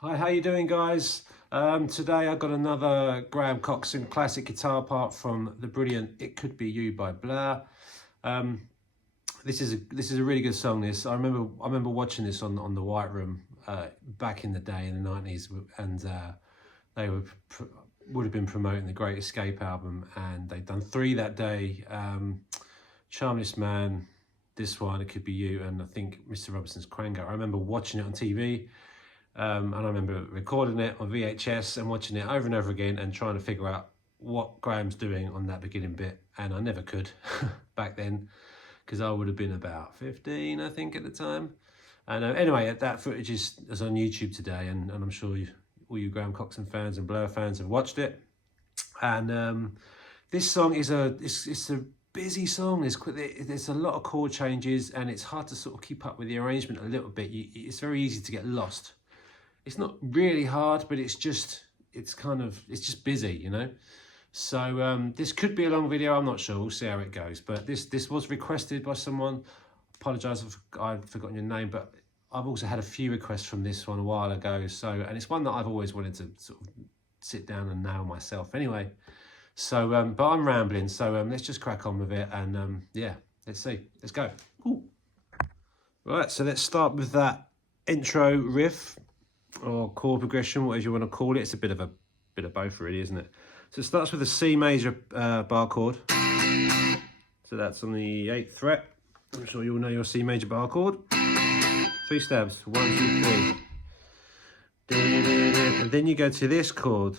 Hi, how you doing, guys? Today I got another Graham Coxon classic guitar part from the brilliant "It Could Be You" by Blur. This is a really good song. This I remember watching this on the White Room back in the day in the 90s, and they would have been promoting the Great Escape album, and they'd done 3 that day. Charmless Man, this one, "It Could Be You," and I think Mr. Robinson's Quango. I remember watching it on TV. And I remember recording it on VHS and watching it over and over again and trying to figure out what Graham's doing on that beginning bit. And I never could back then, because I would have been about 15, I think, at the time. And anyway, that footage is on YouTube today, and I'm sure all you Graham Coxon fans and Blur fans have watched it. And this song is it's a busy song. There's a lot of chord changes, and it's hard to sort of keep up with the arrangement a little bit. It's very easy to get lost. It's not really hard, but it's just busy, you know. So this could be a long video. I'm not sure. We'll see how it goes. But this was requested by someone. Apologise if I've forgotten your name, but I've also had a few requests from this one a while ago. So, and it's one that I've always wanted to sort of sit down and nail myself. Anyway, so but I'm rambling. So let's just crack on with it, and yeah, let's see. Let's go. Ooh. Right. So let's start with that intro riff, or chord progression, whatever you want to call it. It's a bit of both, really, isn't it? So it starts with a C major bar chord. So that's on the 8th fret. I'm sure you all know your C major bar chord. 3 stabs, 1, 2, 3. And then you go to this chord,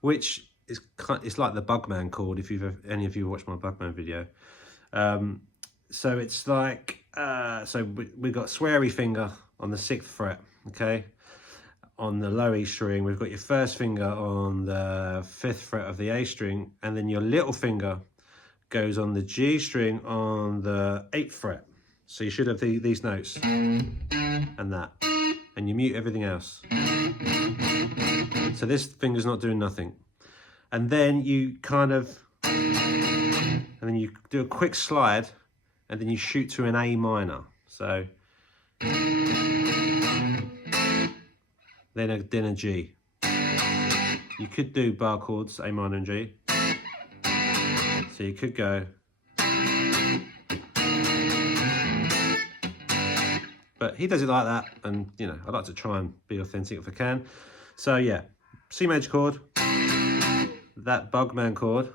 which is it's like the Bugman chord. If any of you watched my Bugman video, so it's like so we got sweary finger on the 6th fret, okay? On the low E string, we've got your first finger on the 5th fret of the A string, and then your little finger goes on the G string on the 8th fret. So you should have these notes and that, and you mute everything else. So this finger's not doing nothing. And then you then you do a quick slide, and then you shoot to an A minor. So then a G. You could do bar chords, A minor and G. So you could go. But he does it like that, and you know, I like to try and be authentic if I can. So yeah, C major chord, that Bugman chord,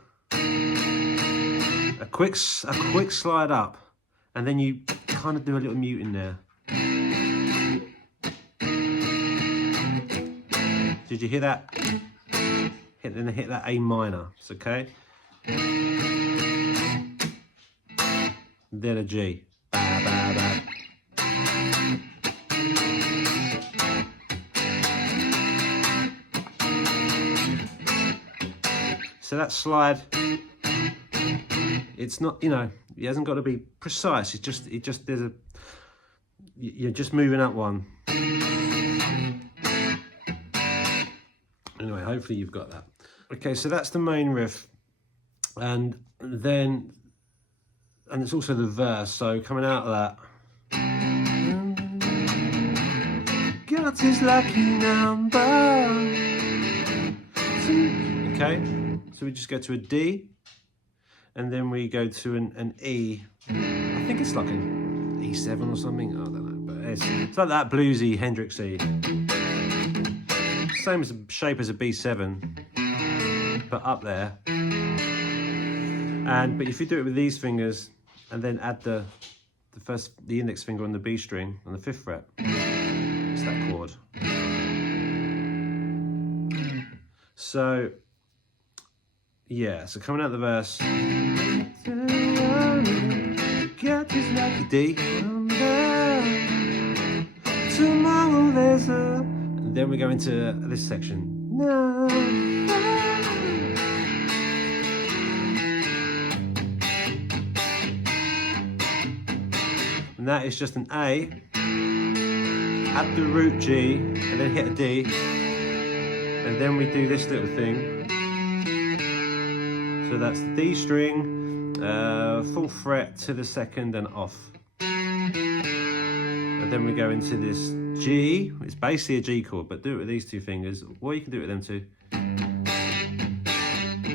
a quick slide up, and then you kind of do a little mute in there. Did you hear that? Then hit that A minor. It's okay. Then a G. Ba, ba, ba. So that slide, it's not, you know, it hasn't got to be precise. You're just moving up one. Anyway, hopefully you've got that. Okay, so that's the main riff, and it's also the verse. So coming out of that, got his lucky number. Okay, so we just go to a D, and then we go to an E. I think it's like an E7 or something. I don't know, but it's like that bluesy Hendrixy. Same as shape as a B7, but up there. But if you do it with these fingers, and then add the index finger on the B string on the 5th fret, it's that chord. So yeah, so coming out the verse, D, tomorrow there's a. Then we go into this section. And that is just an A, add the root G, and then hit a D. And then we do this little thing. So that's the D string, 4th fret to the 2nd and off. And then we go into this G, it's basically a G chord, but do it with these two fingers, or you can do it with them two.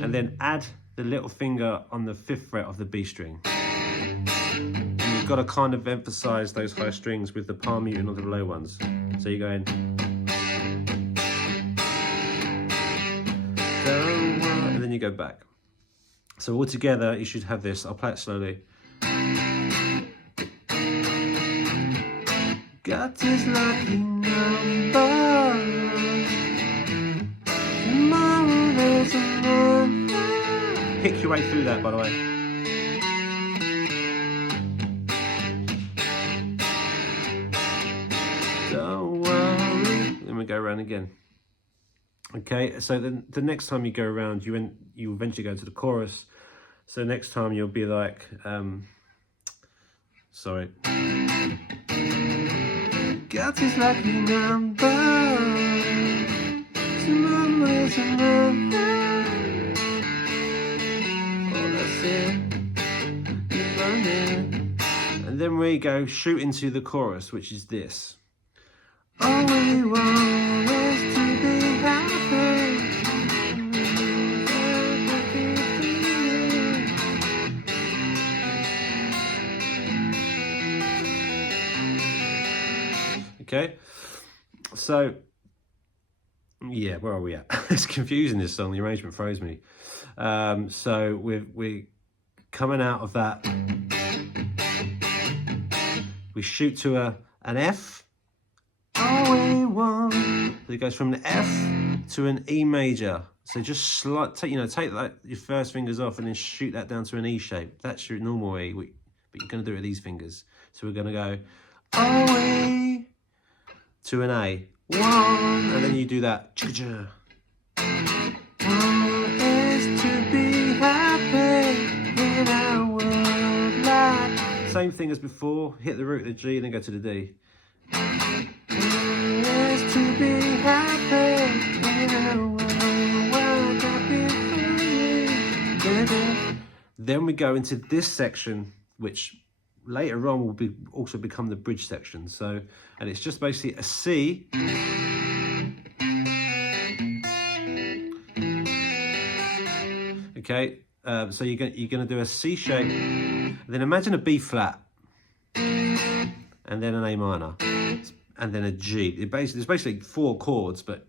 And then add the little finger on the 5th fret of the B string. And you've got to kind of emphasize those high strings with the palm muting on the low ones. So you're going. And then you go back. So all together, you should have this. I'll play it slowly. Got this lucky number. Tomorrow there's another. Pick your way through that, by the way. Don't worry. Then we go around again. Okay, so then the next time you go around, you eventually go to the chorus. So next time you'll be like, sorry. Got this lucky number. Tomorrow's another. Oh, that's it. You're running. And then we go shoot into the chorus, which is this. All we want is to be happy. Okay, so yeah, where are we at? It's confusing, this song. The arrangement throws me. So we're coming out of that. We shoot to an F. All we want. So it goes from an F to an E major. So just take that, your first fingers off and then shoot that down to an E shape. That's your normal E, but you're going to do it with these fingers. So we're going to go all E to an A. One, and then you do that. Is to be happy in our world like. Same thing as before. Hit the root of the G and then go to the D. Is to be happy in our world like. Then we go into this section, which later on will also become the bridge section. So, and it's just basically a C. Okay, so you're gonna do a C shape, and then imagine a B flat, and then an A minor, and then a G. There's basically 4 chords, but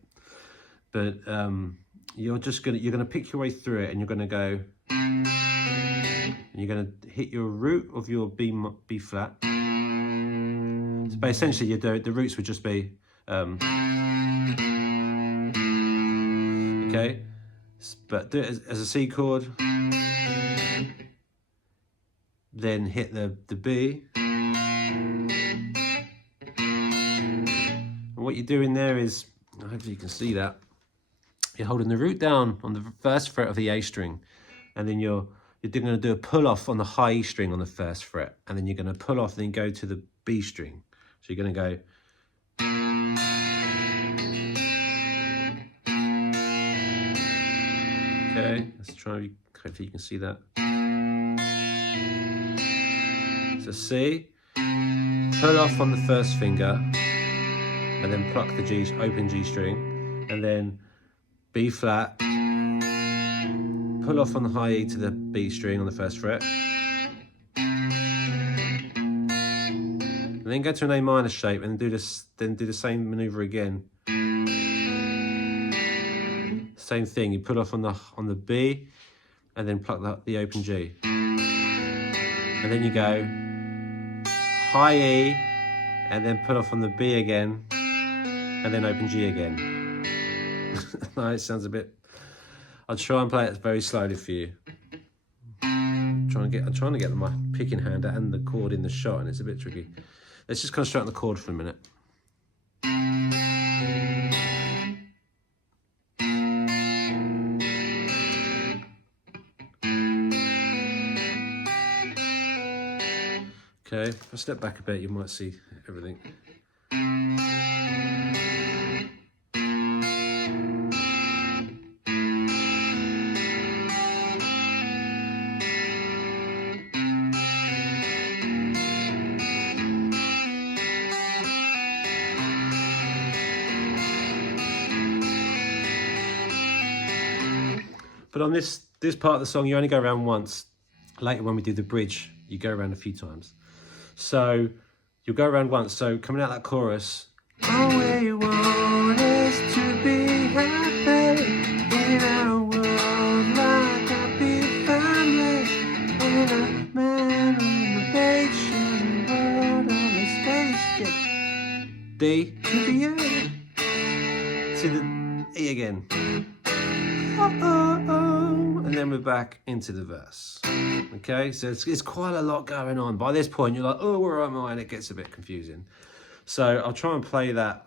you're gonna pick your way through it, and you're gonna go. You're going to hit your root of your B flat. But essentially, the roots would just be okay. But do it as a C chord. Then hit the B. And what you're doing there is, hopefully you can see that, you're holding the root down on the 1st fret of the A string, and then you're going to do a pull off on the high E string on the 1st fret, and then you're going to pull off and then go to the B string. So you're going to go. Okay, let's try, hopefully you can see that. So C, pull off on the 1st finger, and then pluck the G, open G string, and then B flat, pull off on the high E to the B string on the 1st fret, and then go to an A minor shape and do this. Then do the same maneuver again. Same thing. You pull off on the B, and then pluck the open G, and then you go high E, and then pull off on the B again, and then open G again. No, it sounds a bit. I'll try and play it very slowly for you. I'm trying to get my picking hand and the chord in the shot, and it's a bit tricky. Let's just concentrate on the chord for a minute. Okay, if I step back a bit, you might see everything. But on this part of the song, you only go around once. Later when we do the bridge, you go around a few times. So you'll go around once. So coming out that chorus, all we want is to be happy in a world like a big family, in a man on a beach, in a world on a spaceship. D to the A to the E again. And then we're back into the verse. Okay, so it's quite a lot going on. By this point, you're like, oh, where am I? And it gets a bit confusing. So I'll try and play that.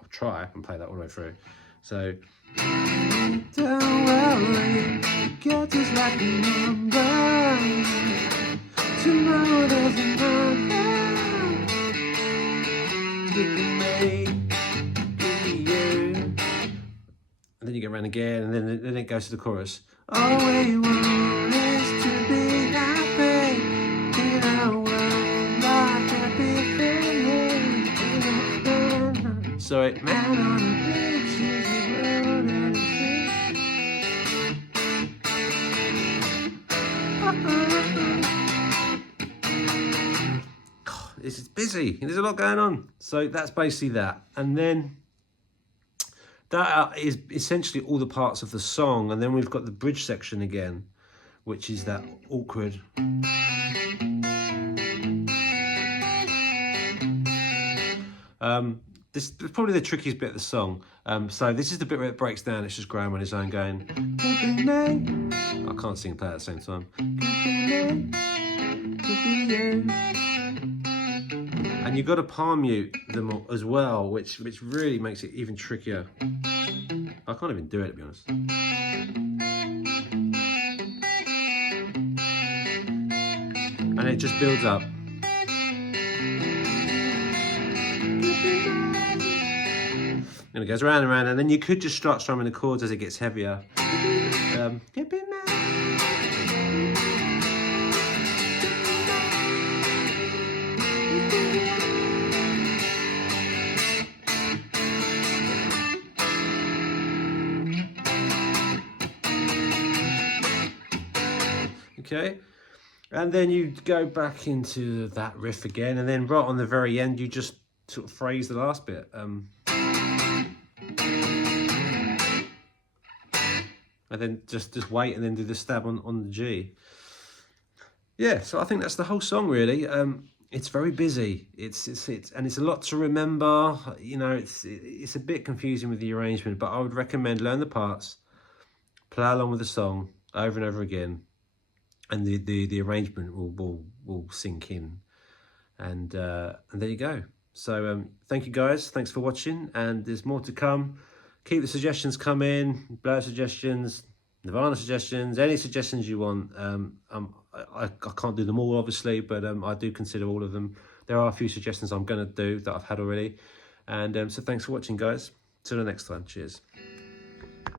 I'll try and play that all the way through. So, don't worry, God is like a number. Tomorrow doesn't matter. Look at me, look at you. And then you get around again, and then it goes to the chorus. All we want is to be happy in a world like a big family. Sorry, man on a beach is a world and a sea. This is busy. There's a lot going on. So that's basically that, and then. That is essentially all the parts of the song, and then we've got the bridge section again, which is that awkward. This is probably the trickiest bit of the song. So this is the bit where it breaks down. It's just Graham on his own going. I can't sing and play at the same time. And you've got to palm mute them as well, which really makes it even trickier. I can't even do it, to be honest. And it just builds up. And it goes round and round, and then you could just start strumming the chords as it gets heavier. Okay, and then you go back into that riff again, and then right on the very end you just sort of phrase the last bit. And then just wait and then do the stab on the G. Yeah, so I think that's the whole song really. It's very busy. It's and it's a lot to remember. You know, it's a bit confusing with the arrangement, but I would recommend learn the parts, play along with the song over and over again. And the arrangement will sink in, and there you go. So thank you guys, thanks for watching, and there's more to come. Keep the suggestions coming, Blur suggestions, Nirvana suggestions, any suggestions you want. I can't do them all obviously, but I do consider all of them. There are a few suggestions I'm going to do that I've had already, and so thanks for watching guys. Till the next time, cheers.